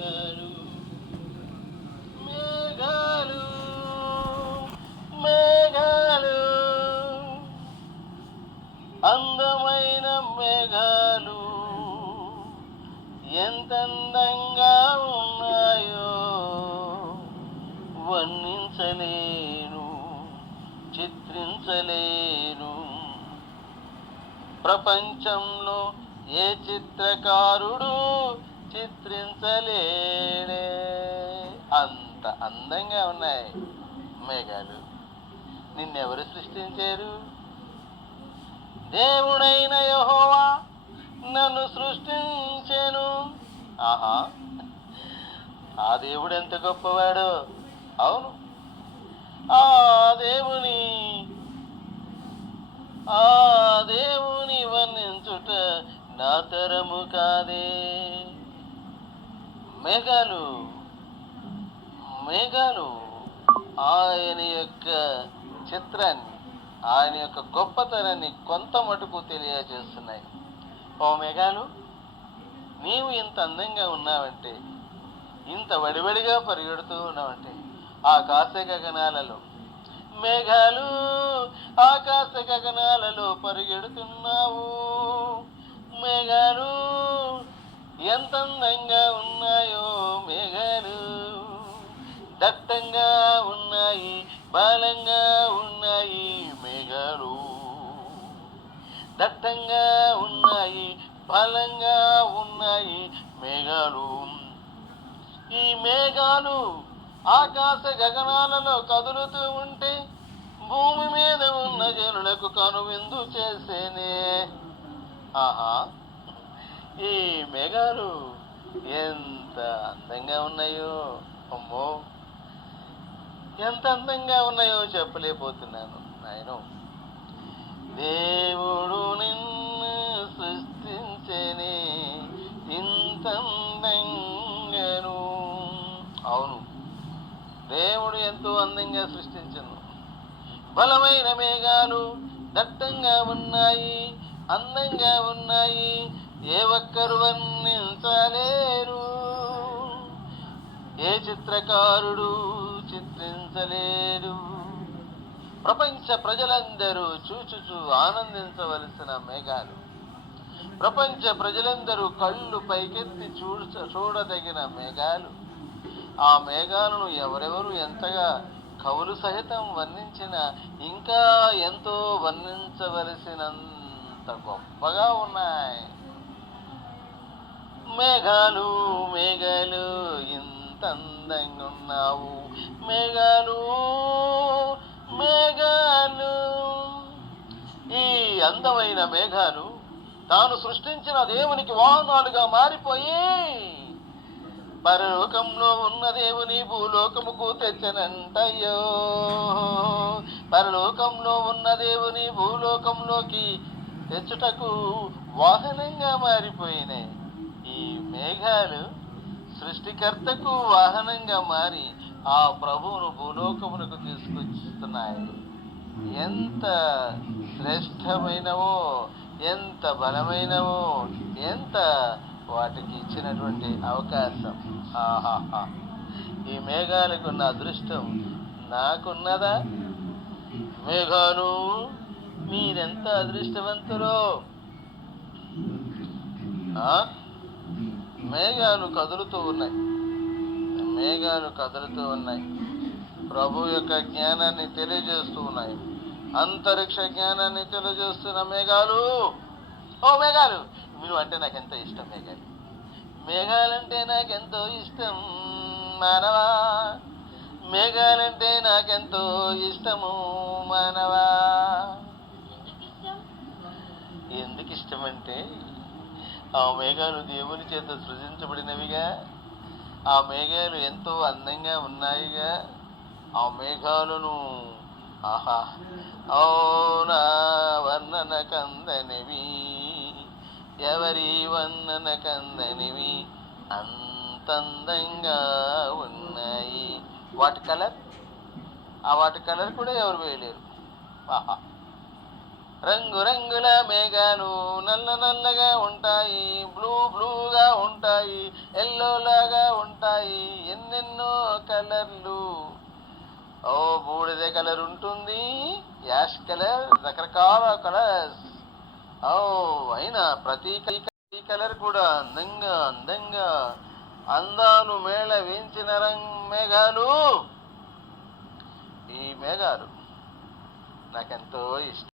మేఘాలు మేఘాలు మేఘాలు అందమైన మేఘాలు ఎంత అందంగా ఉన్నాయో వర్ణించలేను, చిత్రించలేను. ప్రపంచంలో ఏ చిత్రకారుడు చిత్రించలేడే. అంత అందంగా ఉన్నాయి మేఘాలు. నిన్నెవరు సృష్టించారు? దేవుడైన యెహోవా నన్ను సృష్టించెను. ఆహా, ఆ దేవుడు ఎంత గొప్పవాడు. అవును, ఆ దేవుని ఆ దేవుని వర్ణించుట నా తరము కాదే. మేఘాలు మేఘాలు ఆయన యొక్క చిత్రాన్ని, ఆయన యొక్క గొప్పతనాన్ని కొంత మటుకు తెలియజేస్తున్నాయి. ఓ మేఘాలు, నీవు ఇంత అందంగా ఉన్నావంటే, ఇంత వడివడిగా పరిగెడుతూ ఉన్నావంటే, ఆకాశ గగనాలలో మేఘాలు ఆకాశ గగనాలలో పరిగెడుతున్నావు. మేఘాలు ఎంత అందంగా ఉన్నాయో మేఘాలు. దట్టంగా ఉన్నాయి, బలంగా ఉన్నాయి మేఘాలు. దట్టంగా ఉన్నాయి, బలంగా ఉన్నాయి మేఘాలు. ఈ మేఘాలు ఆకాశ గగనాలలో కదులుతూ ఉంటే భూమి మీద ఉన్న జనులకు కనువిందు చేసేనే. ఆహా, ఈ మేఘాలు ఎంత అందంగా ఉన్నాయో. అమ్మో, ఎంత అందంగా ఉన్నాయో చెప్పలేకపోతున్నాను నాయన. దేవుడు నిన్ను సృష్టించనే ఇంత అందంగాను. అవును, దేవుడు ఎంతో అందంగా సృష్టించను. బలమైన మేఘాలు దట్టంగా ఉన్నాయి, అందంగా ఉన్నాయి. ఏ ఒక్కరు వర్ణించలేరు, ఏ చిత్రకారుడు చిత్రించలేరు. ప్రపంచ ప్రజలందరూ చూచుచూ ఆనందించవలసిన మేఘాలు. ప్రపంచ ప్రజలందరూ కళ్ళు పైకెత్తి చూడదగిన మేఘాలు. ఆ మేఘాలను ఎవరెవరు ఎంతగా కవులు సహితం వర్ణించిన ఇంకా ఎంతో వర్ణించవలసినంత గొప్పగా ఉన్నాయి. మేఘాలు మేఘాలు ఇంత అందంగా ఉన్నావు. మేఘాలు మేఘాలు. ఈ అందమైన మేఘాలు తాను సృష్టించిన దేవునికి వాహనాలుగా మారిపోయి పరలోకంలో ఉన్న దేవుని భూలోకముకు తెచ్చనంటయ్యో. పరలోకంలో ఉన్న దేవుని భూలోకంలోకి తెచ్చుటకు వాహనంగా మారిపోయినాయి. ఈ మేఘాలు సృష్టికర్తకు వాహనంగా మారి ఆ ప్రభువును భూలోకమునకు తీసుకొస్తున్నాయి. ఎంత శ్రేష్టమైనవో, ఎంత బలమైనవో, ఎంత వాటికి ఇచ్చినటువంటి అవకాశం. ఆహాహా, ఈ మేఘాలకున్న అదృష్టం నాకున్నదా? మేఘాలు మీరెంత అదృష్టవంతులో. మేఘాలు కదులుతూ ఉన్నాయి, మేఘాలు కదులుతూ ఉన్నాయి. ప్రభు యొక్క జ్ఞానాన్ని తెలియజేస్తూ ఉన్నాయి. అంతరిక్ష జ్ఞానాన్ని తెలియజేస్తున్న మేఘాలు. ఓ మేఘాలు, మీరు అంటే నాకెంతో ఇష్టం. మేఘాలు మేఘాలంటే నాకెంతో ఇష్టం మానవా. మేఘాలంటే నాకెంతో ఇష్టము మానవా. ఎందుకు ఇష్టం అంటే, ఆ మేఘాలు దేవుని చేత సృజించబడినవిగా. ఆ మేఘాలు ఎంతో అందంగా ఉన్నాయిగా. ఆ మేఘాలను ఆహా అవునా వర్ణన కందనివి, ఎవరి వర్ణన కందనివి, అంతందంగా ఉన్నాయి. వాటి కలర్ కూడా ఎవరు వేయలేరు. ఆహా, రంగురంగుల మేఘాలు నల్ల నల్లగా ఉంటాయి, బ్లూ బ్లూగా ఉంటాయి, ఎల్లోలాగా ఉంటాయి, ఎన్నెన్నో కలర్లు. ఓ బూడిద కలర్ ఉంటుంది, యాష్ కలర్, రకరకాల కలర్స్. ఓ అయినా ప్రతి కలర్ కూడా అందంగా అందంగా అందాలు మేళ వేయించిన మేఘాలు. ఈ మేఘాలు నాకెంతో ఇష్టం.